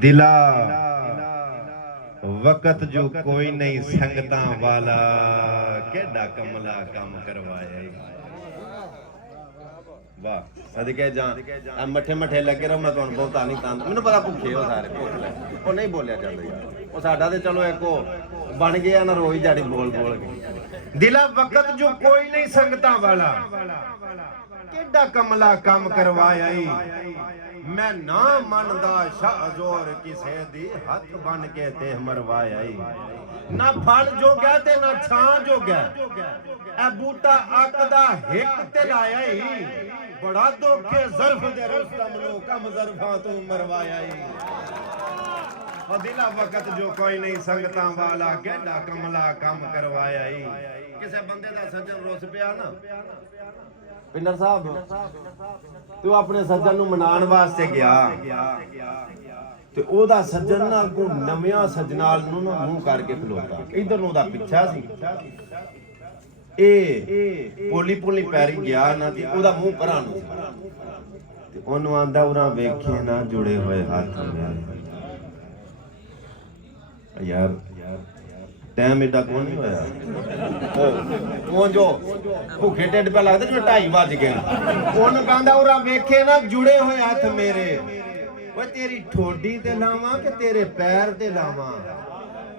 दिला वक़्त जो कोई नहीं संगतां वाला केड़ा कमला काम करवाया। वाह सदके जान मठे मठे लगे रहो। मैं तुहानू बहुता नहीं तांदा, मैनू पता भुखे हो सारे, भुख लै वो नहीं बोलिया जाता यार। वो साडा ते चलो एक बन गया ना रोज दिहाड़ी बोल बोल के। दिला वक़्त जो कोई नहीं संगतां वाला केड़ा कमला काम करवाया। मैं ना मनदा शाहजोर किसे दी हथ बन के ते मरवाया। ना फल जो गया ते ना छां जो गया ए बूटा अकदा हिक ते लाया। बड़ा धोखे ज़र्फ दे रुस्तम नो कम ज़र्फां तू मरवाया। दिला वक़्त जो कोई नहीं संगतां वाला केड़ा कमला काम करवाया। किसे बंदे दा सज्जन रुस पिया ना पिंडर साहब तू अपने सज्जन नू मनाण वास्ते गया ते ओदा सज्जन ना को नविया सज्जनाल नू ना मुंह करके खलोता। इधर नू दा पिछा सी ए पोली पोली पैरी गया ना ते ओदा मुंह परां नू ते ओनू आंदा उरा वेखे ना जुड़े हुए हाथ यार टाइम एडा कौन नहीं होया। वो जो भूखे ढिड पे लगदा जिवें 2:30 बज गए। ओनू कहंदा उरा वेखे ना जुड़े हुए हाथ मेरे। ओए तेरी ठोडी ते लावां कि तेरे पैर ते लावां।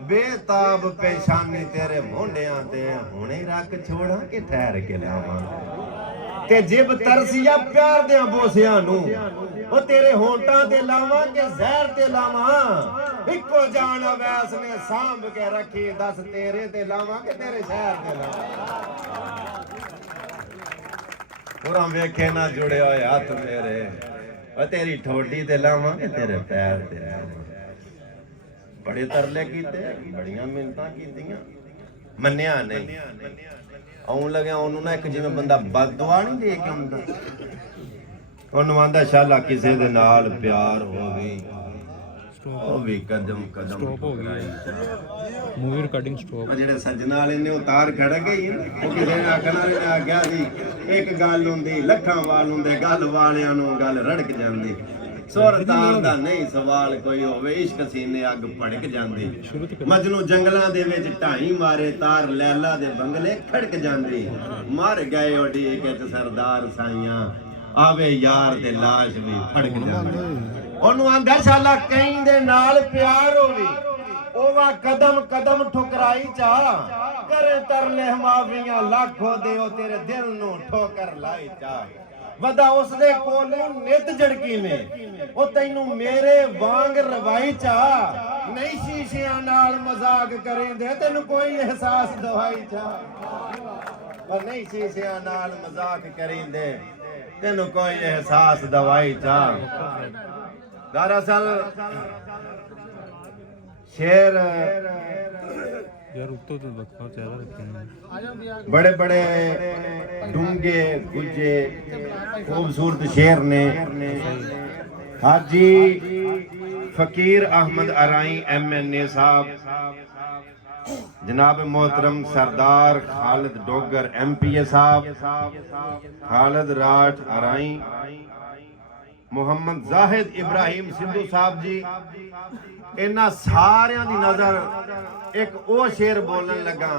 बेताब पेशानी तेरे मोंडियां ते हुणे रख छोड़ां कि ठहर के लावां। ते जिब तरसिया प्यार दे बोसियां नू ओ तेरे होंटां ते लावां कि जहर ते लावां। इको जान अवैस ने सांभ के रखी दस तेरे ते लावां कि तेरे शहर ते लावां। पूरा वेखे ना जुड़े होए हाथ मेरे ओ तेरी ठोडी ते लावां कि तेरे पैर ते लावां। बड़े तरले कीते बड़ियां मिन्नतां कीतियां मन्निया नहीं। आउण लगे ओनू ना एक जिवें बंदा बददुआ नहीं दे के आंदा। ओनू आंदा शाला किसे दे नाल प्यार होवे ओ भी कदम कदम ठुकराई। Movie recording stop. जेड़े सज्जन वाले ने उतार खड़ गई ओ किसे ने आखना ने आख्या सी एक गल हुंदी लखां वाल हुंदे गल वालियां नू गल रड़क जांदी। सुर तार दा नहीं सवाल कोई होवे इश्क सीने अग भड़क जांदी। मजनू जंगलां दे विच ढाई मारे तार लैला दे बंगले खड़क जांदी। मर गए उडीक च सरदार साइयां आवे यार ते लाश भी फड़क जांदी। ओनू आंदा शाला कई दे नाल प्यार होवी ओवा कदम कदम ठुकराई चा करे तरले माफियां लाखो दे ओ तेरे दिल नू ठोकर लाई चा। वदा उसदे कोलों नित झड़की ने ओ तैनू मेरे वांग रवाई चा। नहीं शीशियां नाल मजाक करेंदे तैनू कोई एहसास दवाई चा। पर नहीं शीशियां नाल मजाक करेंदे तैनू कोई एहसास दवाई चा। दरअसल शेर यार उत्तो तो बखा ज्यादा रखे बड़े बड़े डूंगे गुजे खूबसूरत शेर ने। हाजी फकीर अहमद अराई MNA साहब, जनाब मोहतरम सरदार खालिद डोगर MPA साहब, खालिद राठ अराई, मोहम्मद जाहिद इब्राहिम सिद्धू साहब जी, इन्हां सारियां दी नजर एक ओ शेर बोलन लगा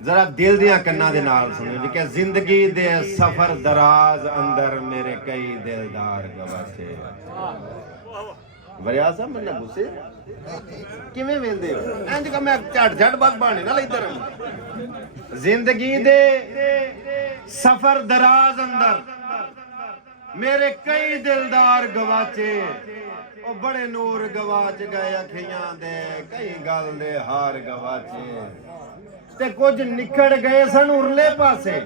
जरा दिल दियां कन्नां दे नाल सुनो जी कि जिंदगी दे सफर दराज अंदर मेरे कई दिलदार गवाचे। वरिया साहब मैंने गुस्से किवें वेंदे हो इंज का मैं झट झट बस बाणे ना इधर। जिंदगी दे सफर दराज अंदर मेरे कई दिलदार गवाचे। ओ बड़े नूर गवाच गए अखियां दे कई गल दे हार गवाचे। ते कुछ निखड़ गए सन उरले पासे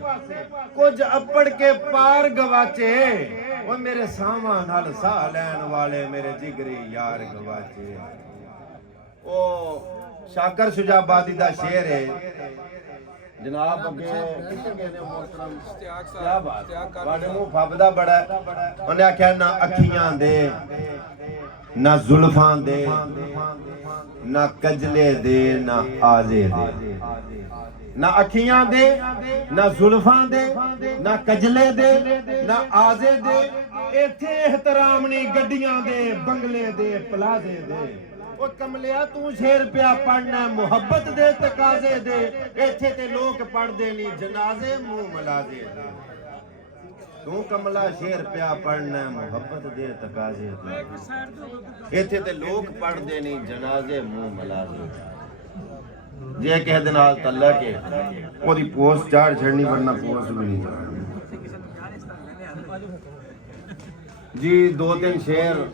कुछ अपड़ के पार गवाचे। ओ मेरे सावां नाल साह लैन वाले मेरे जिगरी यार गवाचे। ओ शाकर शुजाबादी दा शेर है जनाब अगे क्या बात बड़े मुंह फबदा बड़ा। उन्हें आख्या ना अखियां दे ना जुल्फां दे ना कजले दे ना आजे दे ਨਾ ਅੱਖੀਆਂ ਦੇ, ਨਾ ਜ਼ੁਲਫਾਂ ਦੇ, ਨਾ ਕਜਲੇ ਦੇ, ਨਾ ਆਜ਼ੇ ਦੇ। ਇੱਥੇ ਇਹਤਰਾਮ ਨਹੀਂ ਗੱਡੀਆਂ ਦੇ, ਬੰਗਲੇ ਦੇ, ਪਲਾਜ਼ੇ ਦੇ। ਉਹ ਕਮਲਿਆ ਤੂੰ ਸ਼ੇਰ ਪਿਆ ਪੜਨਾ ਮੁਹੱਬਤ ਦੇ ਤਕਾਜ਼ੇ ਦੇ। ਇੱਥੇ ਤੇ ਲੋਕ ਪੜਦੇ ਨਹੀਂ ਜਨਾਜ਼ੇ ਮੂੰਹ ਮਲਾਜ਼ੇ ਦੇ। ਤੂੰ ਕਮਲਾ ਸ਼ੇਰ ਪਿਆ ਪੜਨਾ ਮੁਹੱਬਤ ਦੇ ਤਕਾਜ਼ੇ ਦੇ। ਇੱਥੇ ਤੇ ਲੋਕ ਪੜਦੇ ਨਹੀਂ ਜਨਾਜ਼ੇ ਮੂੰਹ ਮਲਾਜ਼ੇ ਦੇ। ਜੇ ਕਿਸੇ ਦੇ ਨਾਲ ਤੱਲਾ ਕੇ ਉਹਦੀ ਪੋਸਟ ਚਾੜ ਛੱਡਣੀ, ਵਰਨਾ ਪੋਸਟ ਵੀ ਨਹੀਂ ਚਾੜਨੀ ਜੀ। 2-3 ਸ਼ੇਰ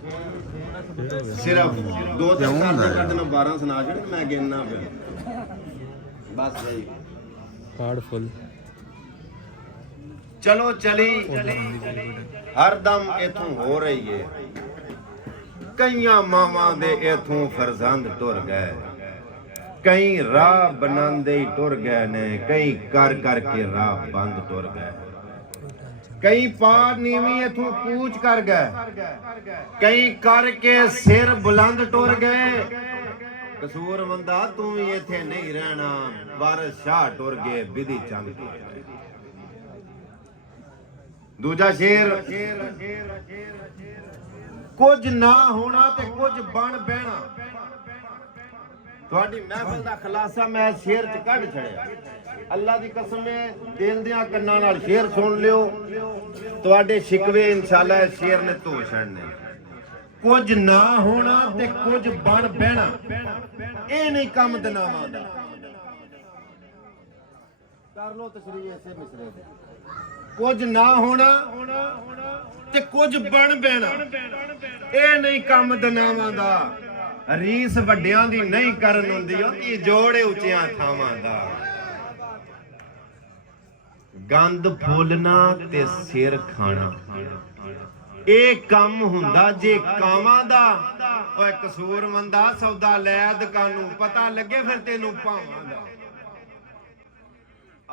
ਸਿਰਫ 2-3 ਕਰਦੇ ਮੈਂ 12 ਸੁਣਾ ਛੱਡ, ਮੈਂ ਗਿਣਨਾ ਫਿਰ ਬਸ ਭਾਈ। ਕਾਰਡ ਫੁੱਲ। ਚਲੋ ਚਲੀ ਹਰਦਮ ਇਥੋਂ ਹੋ ਰਹੀ ਏ। ਕਈਆਂ ਮਾਵਾਂ ਦੇ ਇਥੋਂ ਫਰਜ਼ੰਦ ਟੁਰ ਗਏ। ਕਈ ਰਾਹ ਬਣਾਉਂਦੇ ਹੀ ਟੁਰ ਗਏ ਨੇ, ਕਈ ਕਰ ਕਰਕੇ ਰਾਹ ਬੰਦ ਟੁਰ ਗਏ। ਕਈ ਪਾਰ ਨੀਵੀਂ ਇਥੋਂ ਕੂਚ ਕਰ ਗਏ, ਕਈ ਕਰਕੇ ਸਿਰ ਬੁਲੰਦ ਟੁਰ ਗਏ। ਕਸੂਰਮੰਦਾ ਤੂੰ ਵੀ ਇੱਥੇ ਨਹੀਂ ਰਹਿਣਾ, ਵਾਰਿਸ ਸ਼ਾਹ ਟੁਰ ਗਏ, ਬਿਧੀ ਚੰਦ ਟੁਰ ਗਏ। ਦੂਜਾ ਸ਼ੇਰ, ਕੁਝ ਨਾ ਹੋਣਾ ਤੇ ਕੁਝ ਬਣ ਬਹਿਣਾ। ਤੁਹਾਡੀ ਮਹਿਫਲ ਦਾ ਖੁਲਾਸਾ ਮੈਂ ਸ਼ੇਰ ਚ ਕੱਢ ਛੜਿਆ। ਅੱਲਾ ਦੀ ਕਸਮ ਹੈ, ਦਿਲ ਦੀਆਂ ਕੰਨਾਂ ਨਾਲ ਸ਼ੇਰ ਸੁਣ ਲਿਓ, ਤੁਹਾਡੇ ਸ਼ਿਕਵੇ ਇਨਸ਼ਾਅੱਲਾ ਇਸ ਸ਼ੇਰ ਨੇ ਧੋ ਛੱਡਨੇ। ਕੁਝ ਨਾ ਹੋਣਾ ਤੇ ਕੁਝ ਬਣ ਬਹਿਣਾ, ਇਹ ਨਹੀਂ ਕੰਮ ਦਨਾਵਾਂ ਦਾ। ਕਰ ਲੋ ਤਸ਼ਰੀਹ ਇਸੇ ਮਿਸਰੇ ਦੇ। ਕੁਝ ਨਾ ਹੋਣਾ ਤੇ ਕੁਝ ਬਣ ਬਹਿਣਾ, ਇਹ ਨਹੀਂ ਕੰਮ ਦਨਾਵਾਂ ਦਾ। ਰੀਸ ਵੱਡਿਆਂ ਦੀ ਨਹੀਂ ਕਰਨ ਹੁੰਦੀ, ਉਹ ਕੀ ਜੋੜੇ ਉੱਚੀਆਂ ਥਾਵਾਂ ਦਾ। ਗੰਦ ਫੋਲਣਾ ਤੇ ਸਿਰ ਖਾਣਾ, ਇਹ ਕੰਮ ਹੁੰਦਾ ਜੇ ਕਾਵਾਂ ਦਾ। ਓਏ ਕਸੂਰਮੰਦਾ ਸੌਦਾ ਲੈ ਦੁਕਾਨੋਂ, ਪਤਾ ਲੱਗੇ ਫਿਰ ਤੈਨੂੰ ਭਾਵਾਂ ਦਾ।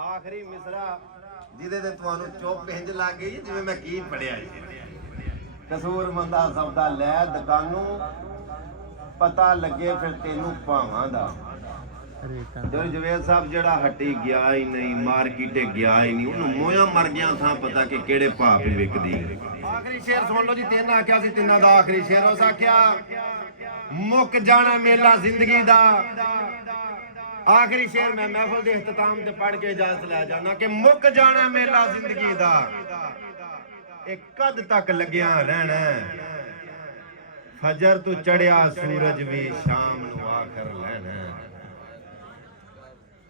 ਆਖਰੀ ਮਿਸਰਾ ਜਿਹਦੇ ਤੇ ਤੁਹਾਨੂੰ ਚੁੱਪ ਇੰਜ ਲੱਗ ਗਈ ਜਿਵੇਂ ਮੈਂ ਕੀ ਪੜਿਆ। ਕਸੂਰਮੰਦਾ ਸੌਦਾ ਲੈ ਦੁਕਾਨੋਂ, ਪਤਾ ਲੱਗੇ ਫਿਰ ਤੈਨੂੰ ਭਾਵਾਂ ਦਾ। ਜਵੇਦ ਸਾਹਿਬ ਜਿਹੜਾ ਹੱਟੀ ਗਿਆ ਹੀ ਨਹੀਂ, ਮਾਰਕੀਟੇ ਗਿਆ ਹੀ ਨਹੀਂ, ਉਹਨੂੰ ਮੋਇਆ ਮਰ ਗਿਆ ਥਾਂ ਪਤਾ ਕਿ ਕਿਹੜੇ ਭਾਅ ਵੀ ਵਿਕਦੀ। ਆਖਰੀ ਸ਼ੇਰ ਸੁਣ ਲਓ ਜੀ। ਤਿੰਨ ਆਖਿਆ ਸੀ, ਤਿੰਨਾਂ ਦਾ ਆਖਰੀ ਸ਼ੇਰ ਉਸ ਆਖਿਆ, ਮੁੱਕ ਜਾਣਾ ਮੇਲਾ ਜ਼ਿੰਦਗੀ ਦਾ। ਆਖਰੀ ਸ਼ੇਰ ਮੈਂ ਮਹਿਫਲ ਦੇ ਇਖਤਤਾਮ ਤੇ ਪੜ੍ਹ ਕੇ ਇਜਾਜ਼ਤ ਲੈ ਜਾਣਾ ਕਿ ਮੁੱਕ ਜਾਣਾ ਮੇਲਾ ਜ਼ਿੰਦਗੀ ਦਾ। ਇਹ ਕਦ ਤੱਕ ਲੱਗਿਆ ਰਹਿਣਾ, ਫਜਰ ਤੋਂ ਚੜਿਆ ਸੂਰਜ ਵੀ ਸ਼ਾਮ ਨੂੰ ਆਖਰ ਲੈਣਾ।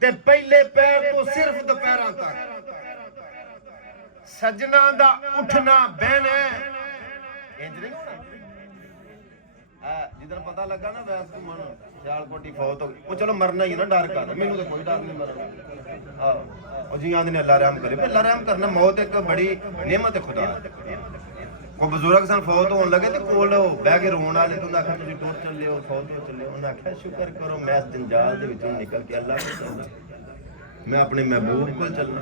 ਤੇ ਪਹਿਲੇ ਪੈਰ ਤੋਂ ਸਿਰਫ ਦੁਪਹਿਰਾਂ ਤੱਕ ਸਜਣਾ ਦਾ ਉੱਠਣਾ ਬਹਿਣਾ। ਇੰਜ ਨਹੀਂ ਜਿੱਦਣ ਪਤਾ ਲੱਗਾ ਨਾ ਵੈਸ ਘੁੰਮਣ ਸਿਆਲਕੋਟੀ ਫੌਤ ਹੋ ਗਈ, ਉਹ ਚਲੋ ਮਰਨਾ ਹੀ ਨਾ, ਡਰ ਕਰ। ਮੈਨੂੰ ਤਾਂ ਕੋਈ ਡਰ ਨਹੀਂ ਮਰਨਾ। ਉਹ ਜੀ ਆਂਦੇ ਨੇ ਅੱਲਾ ਰਹਿਮ ਕਰੇ, ਅੱਲਾ ਰਹਿਮ ਕਰਨਾ। ਮੌਤ ਇੱਕ ਬੜੀ ਨਿਮਤ ਹੈ ਖੁਦਾ। ਕੋਈ ਬਜ਼ੁਰਗ ਸਨ ਫੌਤ ਹੋਣ ਲੱਗੇ ਤੇ ਕੋਲ ਬਹਿ ਕੇ ਰੋਣ ਵਾਲੇ ਤੋਂ ਆਖਿਆ ਤੁਸੀਂ ਟੁਰ ਚੱਲੇ ਹੋ, ਫੌਤ ਹੋ ਚੱਲੇ ਹੋ। ਉਹਨਾਂ ਆਖਿਆ ਸ਼ੁਕਰ ਕਰੋ ਮੈਂ ਇਸ ਜੰਜਾਲ ਦੇ ਵਿੱਚੋਂ ਨਿਕਲ ਕੇ ਅੱਲਾ ਕੋਲ ਚੱਲਣਾ, ਮੈਂ ਆਪਣੇ ਮਹਿਬੂਬ ਕੋਲ ਚੱਲਣਾ,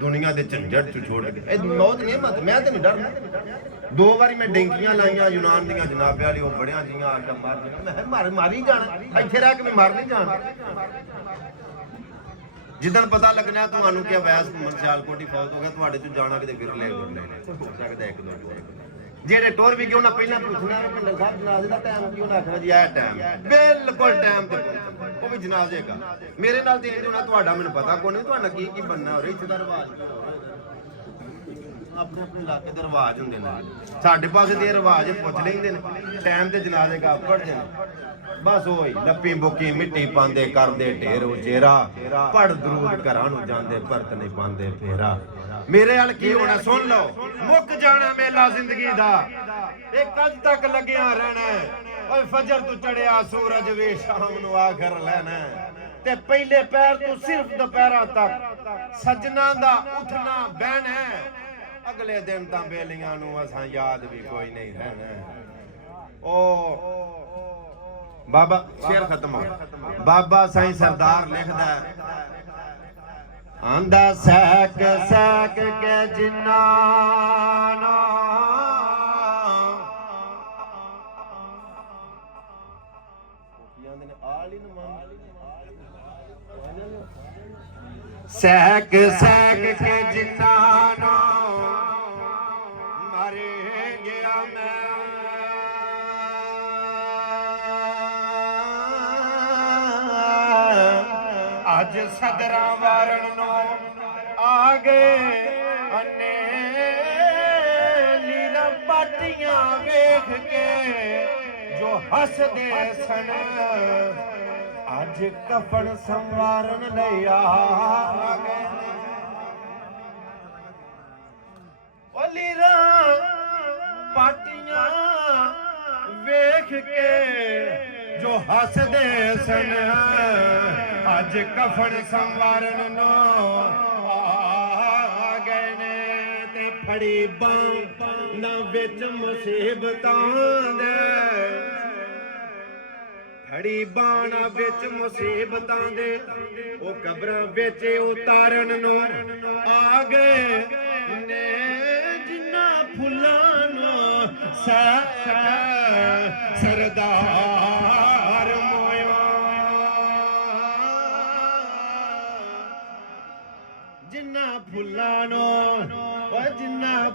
ਦੁਨੀਆ ਦੇ ਝੰਜਟ ਚ ਛੋੜ ਕੇ। ਇਹ ਮੌਤ ਨਿਮਤ, ਮੈਂ ਤੇ ਨਹੀਂ ਡਰਨਾ। 2 ਵਾਰੀ ਮੈਂ ਡੈਂਕੀਆਂ ਲਾਈਆਂ ਯੂਨਾਨ ਦੀਆਂ ਜਨਾਬੇ ਵਾਲੀ, ਉਹ ਬੜਿਆਂ ਜੀਆਂ ਆ ਕੇ ਮਾਰ ਜਾਣਾ। ਮੈਂ ਮਾਰੀ ਜਾਣਾ, ਇੱਥੇ ਰਹਿ ਕੇ ਮੈਂ ਮਰ ਨਹੀਂ ਜਾਣਾ। ਜਿੱਦਣ ਪਤਾ ਲੱਗਣਾ ਤੁਹਾਨੂੰ ਕਿ ਵੈਸ ਘੁੰਮਣ ਸਿਆਲਕੋਟੀ ਫੌਤ ਹੋ ਗਿਆ, ਤੁਹਾਡੇ ਤੋਂ ਜਾਣਾ ਕਿਤੇ ਵਿਰਲੇ ਹੋ ਸਕਦਾ ਇੱਕ ਦੋ। ਜਿਹੜੇ ਟੋਰ ਵੀ ਕਿਉਂ ਨਾ ਪਹਿਲਾਂ ਪੁੱਛਣਾ ਪਿੰਡਰ ਸਾਹਿਬ ਜਨਾਜ਼ੇ ਦਾ ਟਾਈਮ ਕਿਉਂ ਨਾ ਆਖਣਾ ਜੀ ਇਹ ਟਾਈਮ, ਬਿਲਕੁਲ ਟਾਈਮ ਤੇ ਉਹ ਵੀ ਜਨਾਜ਼ੇ ਦਾ। ਮੇਰੇ ਨਾਲ ਤੇ ਇਹ ਹੋਣਾ, ਤੁਹਾਡਾ ਮੈਨੂੰ ਪਤਾ ਕੋਈ ਨਹੀਂ, ਤੁਹਾਡਾ ਕੀ ਕੀ ਬੰਨਾ ਹੋ ਰਿਹਾ। ਇੱਥੇ ਦਾ ਰਿਵਾਜ ਆਪਣੇ ਆਪਣੇ ਇਲਾਕੇ ਦੇ ਰਿਵਾਜ ਹੁੰਦੇ ਨੇ, ਸਾਡੇ ਪਾਸੇ ਦੇ ਰਿਵਾਜ ਪੁੱਛ ਲੈਂਦੇ ਨੇ। ਟਾਈਮ ਤੇ ਜਨਾਜ਼ੇ ਦਾ ਪੜਦੇ ਨੇ, ਬਸ ਉਹੀ ਲੱਪੀ ਬੁੱਕੀ ਮਿੱਟੀ ਪਾਉਂਦੇ ਕਰਦੇ ਢੇਰ ਉਚੇਰਾ, ਪੜ ਦਰੂਦ ਘਰਾਂ ਨੂੰ ਜਾਂਦੇ ਭਰਤ ਨਹੀਂ ਪਾਉਂਦੇ ਫੇਰਾ। ਮੇਰੇ ਨਾਲ ਕੀ ਹੋਣਾ ਸੁਣ ਲਓ, ਮੁੱਕ ਜਾਣਾ ਮੇਲਾ ਜ਼ਿੰਦਗੀ ਦਾ, ਇਹ ਕਦ ਤੱਕ ਲੱਗਿਆ ਰਹਿਣਾ। ਓਏ ਫਜਰ ਤੋਂ ਚੜਿਆ ਸੂਰਜ ਵੀ ਸ਼ਾਮ ਨੂੰ ਆਖਰ ਲੈਣਾ। ਤੇ ਪਹਿਲੇ ਪੈਰ ਤੋਂ ਸਿਰਫ ਦੁਪਹਿਰਾਂ ਤੱਕ ਸਜਣਾ ਦਾ ਉੱਠਣਾ ਬਹਿਣਾ। ਅਗਲੇ ਦਿਨ ਤਾਂ ਬੇਲੀਆਂ ਨੂੰ ਅਸਾਂ ਯਾਦ ਵੀ ਕੋਈ ਨਹੀਂ ਰਹਿਣਾ। ਉਹ ਬਾਬਾ ਸ਼ੇਰ ਖਤਮ ਹੋ, ਬਾਬਾ ਸਾਈਂ ਸਰਦਾਰ ਲਿਖਦਾ ਆਂਦਾ ਸੈਕ ਸੈਕ ਕੇ ਜਿੰਨਾ ਨਾ ਕੀ ਆਂਦੇ ਨੇ ਆਲ ਹੀ ਨਮਾਜ਼ ਸਹਿਕ ਸਹਿਕ ਕੇ ਜਿੰਨਾਂ ਨੂੰ ਮਰ ਗਿਆ ਮੈਂ ਅੱਜ ਸਦਰਾਂ ਵਾਰਨ ਨੂੰ ਆ ਗਏ ਅੰਨੇ ਲੀਲਾ ਪਾਟੀਆਂ ਵੇਖ ਕੇ ਜੋ ਹੱਸਦੇ ਸਨ ਅੱਜ ਕਫਨ ਸੰਵਾਰਨ ਲਈ ਆ ਗਏ ਓ ਲੀਲਾ ਪਾਟੀਆਂ ਵੇਖ ਕੇ ਜੋ ਹੱਸਦੇ ਸਨ ਅੱਜ ਕਫਨ ਸੰਵਾਰਨ ਨੂੰ ਆ ਗਏ ਨੇ ਤੇ ਫੜੀ ਬਾਂਹ ਨਾ ਵਿੱਚ ਮੁਸੀਬਤਾਂ ਦੇ ਫੜੀ ਬਾਂਹ ਨਾ ਵਿੱਚ ਮੁਸੀਬਤਾਂ ਦੇ ਉਹ ਕਬਰਾਂ ਵਿੱਚ ਉਤਾਰਨ ਨੂੰ ਆ ਗਏ ਨੇ ਜਿਨ੍ਹਾਂ ਫੁੱਲਾਂ ਨੂੰ ਸਰਦਾਰ ਮੋਇਆ ਜਿਨ੍ਹਾਂ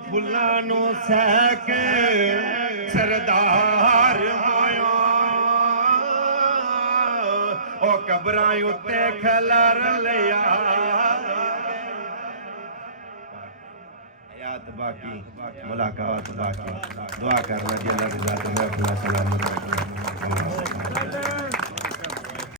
ਫੁੱਲਾਂ ਨੂੰ ਸਹਿ ਕੇ ਸਰਦਾਰ ਮੋਇਆ ਉਹ ਕਬਰਾਂ ਉੱਤੇ ਖਿਲਾਰ ਲਿਆ हयात बाकी मुलाकात बाकी दुआ करना जी अल्लाह के साथ सलामत रखना।